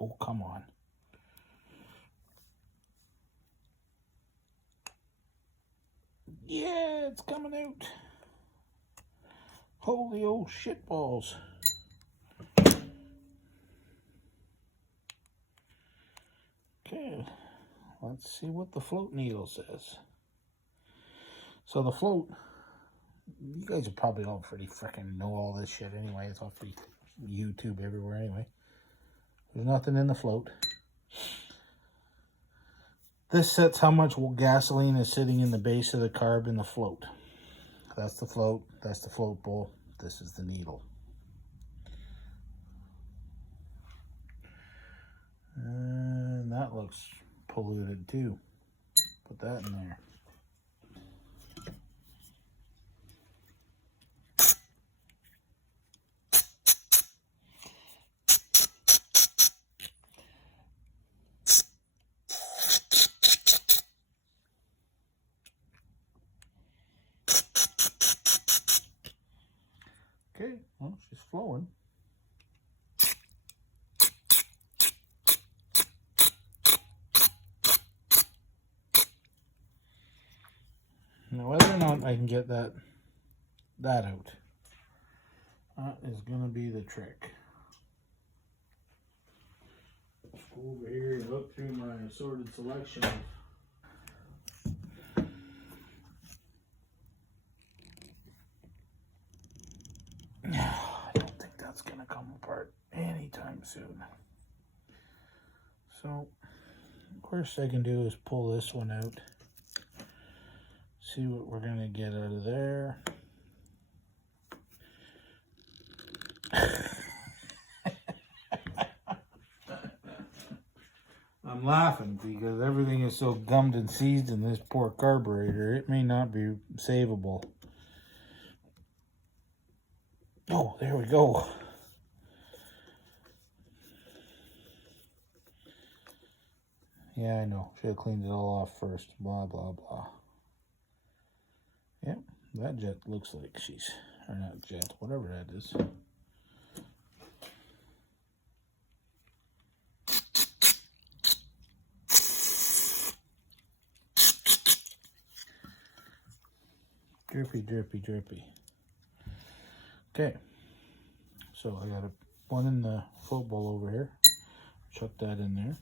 Oh, come on. Yeah, it's coming out. Holy old shit balls. Okay, let's see what the float needle says. So the float, you guys are probably all pretty freaking know all this shit anyway. It's all free YouTube everywhere anyway. There's nothing in the float. This sets how much gasoline is sitting in the base of the carb in the float. That's the float. That's the float bowl. This is the needle. And that looks polluted too. Put that in there. Okay, well, she's flowing. Now, whether or not I can get that out, that is going to be the trick. Let's go over here and look through my assorted selection of I don't think that's going to come apart anytime soon. So, worst I can do is pull this one out. See what we're going to get out of there. I'm laughing because everything is so gummed and seized in this poor carburetor. It may not be savable. Oh, there we go. Yeah, I know. Should have cleaned it all off first. Blah, blah, blah. Yep, that jet looks like she's, or not jet, whatever that is. Drippy, drippy, drippy. Okay, so I got one in the float bowl over here. Chuck that in there.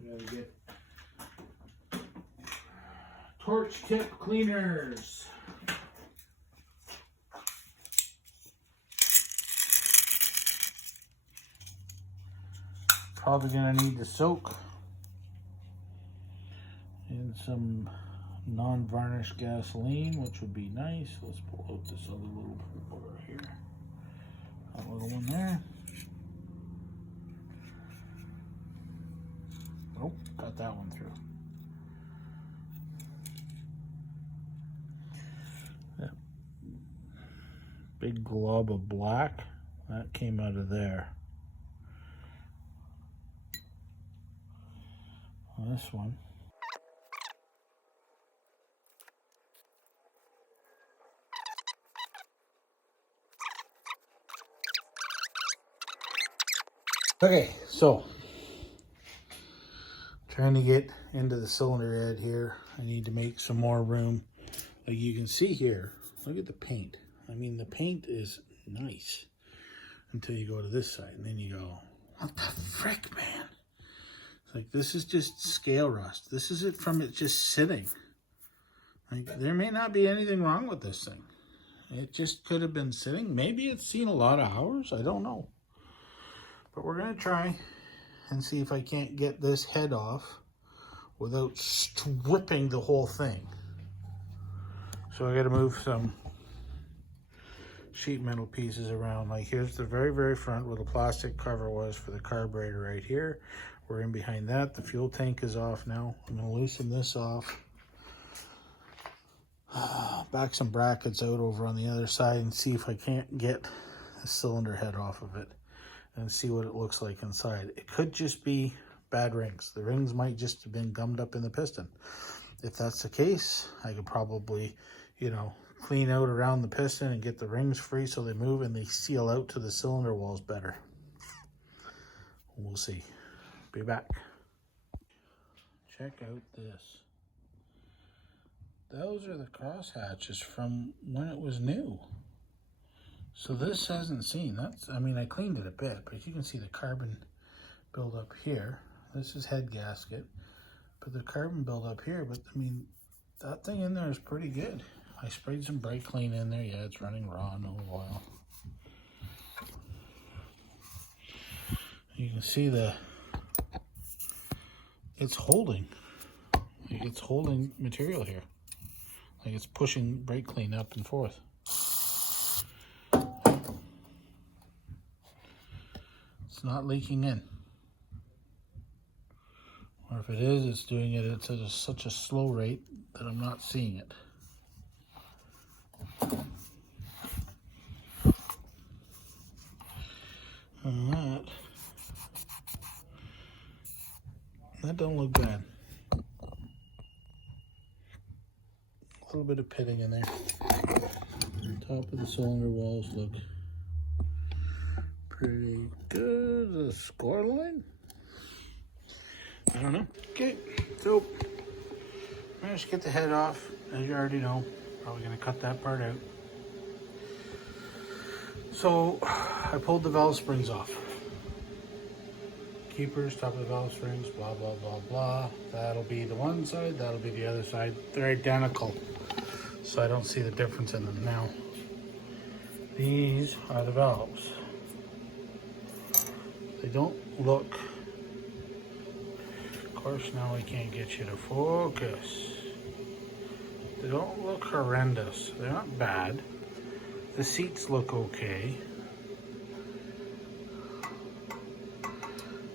We gotta get torch tip cleaners. Probably gonna need to soak in some non-varnished gasoline, which would be nice. Let's pull out this other little over here. That little one there. Nope, got that one through. That big glob of black, that came out of there. This one. Okay, so trying to get into the cylinder head here. I need to make some more room. Like you can see here, look at the paint. I mean, the paint is nice until you go to this side, and then you go, what the frick, man? It's like, this is just scale rust. This is it from it just sitting. Like, there may not be anything wrong with this thing. It just could have been sitting. Maybe it's seen a lot of hours. I don't know. But we're going to try and see if I can't get this head off without stripping the whole thing. So I got to move some sheet metal pieces around. Like here's the very, very front where the plastic cover was for the carburetor right here. We're in behind that. The fuel tank is off now. I'm going to loosen this off. Back some brackets out over on the other side and see if I can't get the cylinder head off of it and see what it looks like inside. It could just be bad rings. The rings might just have been gummed up in the piston. If that's the case, I could probably, you know, clean out around the piston and get the rings free so they move and they seal out to the cylinder walls better. We'll see. Be back. Check out this. Those are the cross hatches from when it was new. So this hasn't seen, I mean, I cleaned it a bit, but you can see the carbon build up here. This is head gasket, but the carbon build up here, but I mean, that thing in there is pretty good. I sprayed some brake clean in there. Yeah, it's running raw, no oil. You can see it's holding. Like it's holding material here. Like it's pushing brake clean up and forth. It's not leaking in. Or if it is, it's doing it at such a slow rate that I'm not seeing it. And that don't look bad. A little bit of pitting in there. The top of the cylinder walls look pretty good. The score line? I don't know. Okay, so managed to get the head off. As you already know, probably gonna cut that part out. So I pulled the valve springs off. Keepers, top of the valve springs, blah, blah, blah, blah. That'll be the one side, that'll be the other side. They're identical, so I don't see the difference in them now. These are the valves. They don't look, of course now I can't get you to focus. They don't look horrendous. They're not bad. The seats look okay.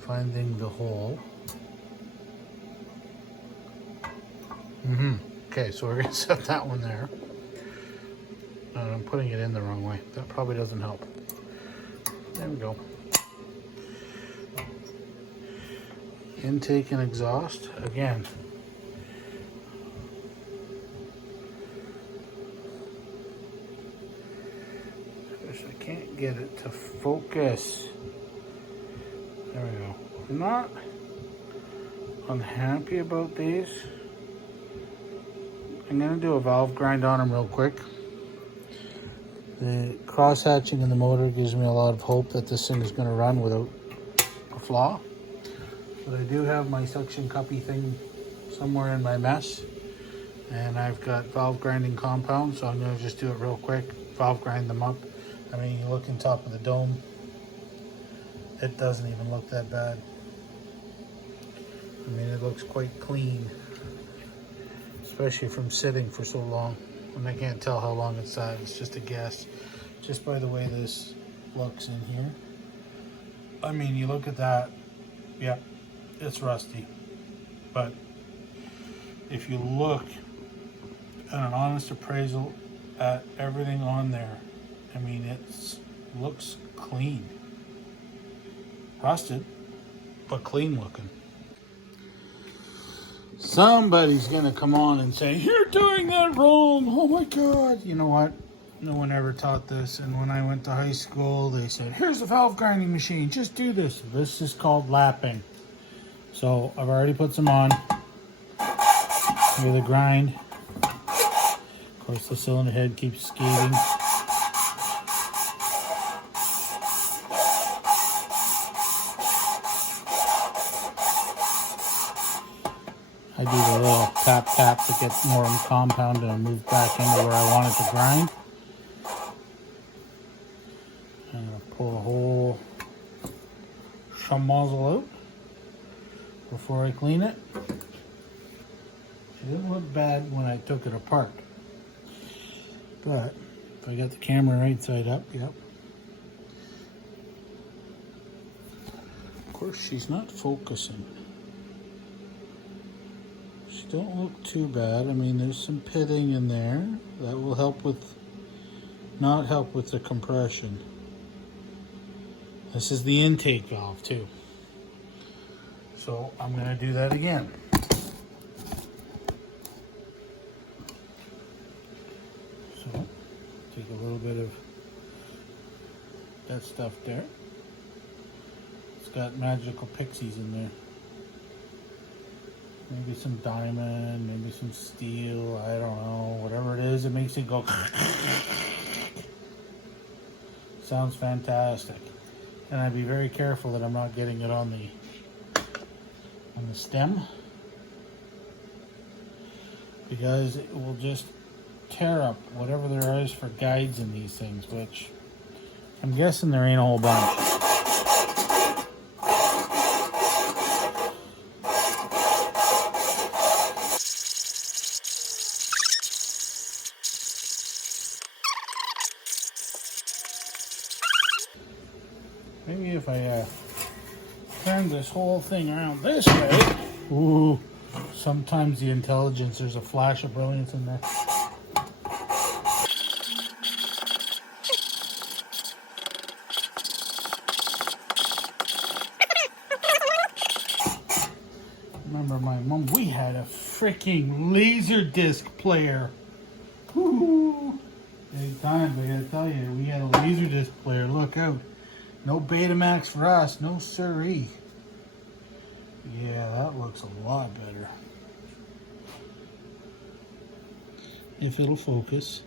Finding the hole. Okay, so we're gonna set that one there. I'm putting it in the wrong way. That probably doesn't help. There we go. Intake and exhaust again. I can't get it to focus. There we go. I'm not unhappy about these. I'm gonna do a valve grind on them real quick. The cross hatching in the motor gives me a lot of hope that this thing is gonna run without a flaw. But I do have my suction cuppy thing somewhere in my mess. And I've got valve grinding compound, so I'm gonna just do it real quick. Valve grind them up. I mean, you look in top of the dome, it doesn't even look that bad. I mean, it looks quite clean, especially from sitting for so long. And I can't tell how long it's sat, it's just a guess. Just by the way this looks in here. I mean, you look at that, yeah, it's rusty. But if you look at an honest appraisal at everything on there, I mean, it looks clean. Rusted, but clean looking. Somebody's gonna come on and say, you're doing that wrong. Oh my God. You know what? No one ever taught this. And when I went to high school, they said, here's the valve grinding machine. Just do this. This is called lapping. So I've already put some on. With a grind. Of course, the cylinder head keeps skating. I do the little tap tap to get more compound and move back into where I want it to grind. I'm going to pull the whole schmozzle out before I clean it. It didn't look bad when I took it apart. But if I got the camera right side up, yep. Of course, she's not focusing. Don't look too bad. I mean, there's some pitting in there that will help with, not help with the compression. This is the intake valve too. So I'm going to do that again. So take a little bit of that stuff there. Let's got magical pixies in there. Maybe some diamond, maybe some steel, I don't know. Whatever it is, it makes it go. Sounds fantastic. And I'd be very careful that I'm not getting it on the stem, because it will just tear up whatever there is for guides in these things, which I'm guessing there ain't a whole bunch. Maybe if I turn this whole thing around this way. Ooh, sometimes the intelligence, there's a flash of brilliance in there. Remember my mom, we had a freaking laser disc player. Woo! Big time, I gotta tell you, we had a laser disc player, look out. No Betamax for us, no siree. Yeah, that looks a lot better. If it'll focus.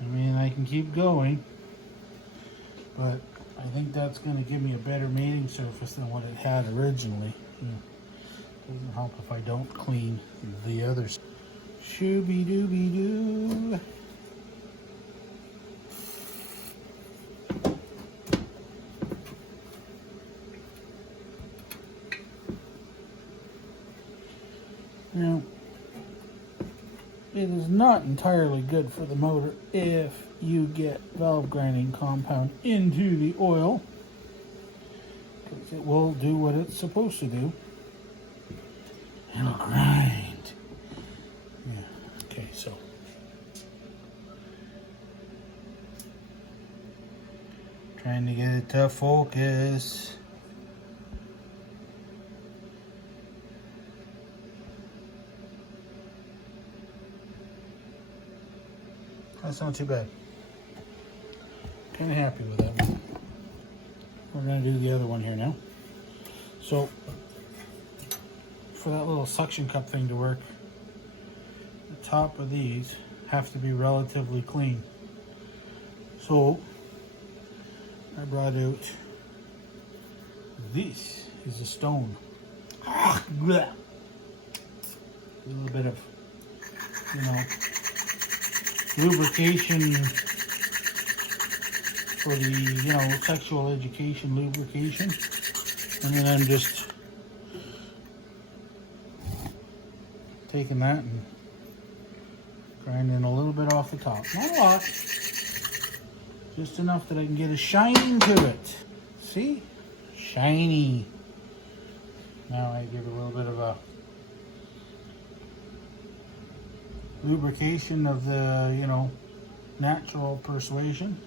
I mean, I can keep going, but I think that's going to give me a better mating surface than what it had originally. Doesn't help if I don't clean the others. Shooby-dooby-doo. Now, it is not entirely good for the motor if you get valve grinding compound into the oil, because it will do what it's supposed to do. It'll grind. Yeah, okay, so. Trying to get it to focus. That's not too bad. Kind of happy with that one. We're going to do the other one here now. So, for that little suction cup thing to work, the top of these have to be relatively clean. So I brought out, this is a stone. A little bit of, lubrication for the, sexual education lubrication. And then I'm just taking that and grinding a little bit off the top. Not a lot. Just enough that I can get a shining to it. See? Shiny. Now I give it a little bit of a lubrication of the, natural persuasion.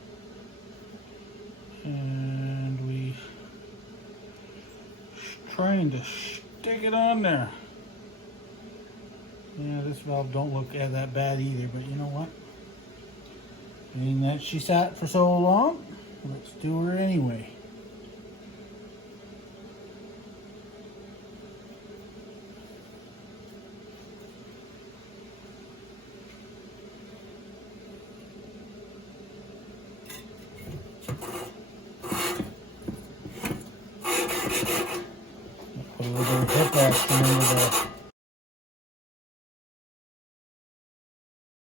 And we trying to stick it on there. Yeah, this valve don't look that bad either, but you know what? Being that she sat for so long, let's do her anyway. Put a little bit of hip action into the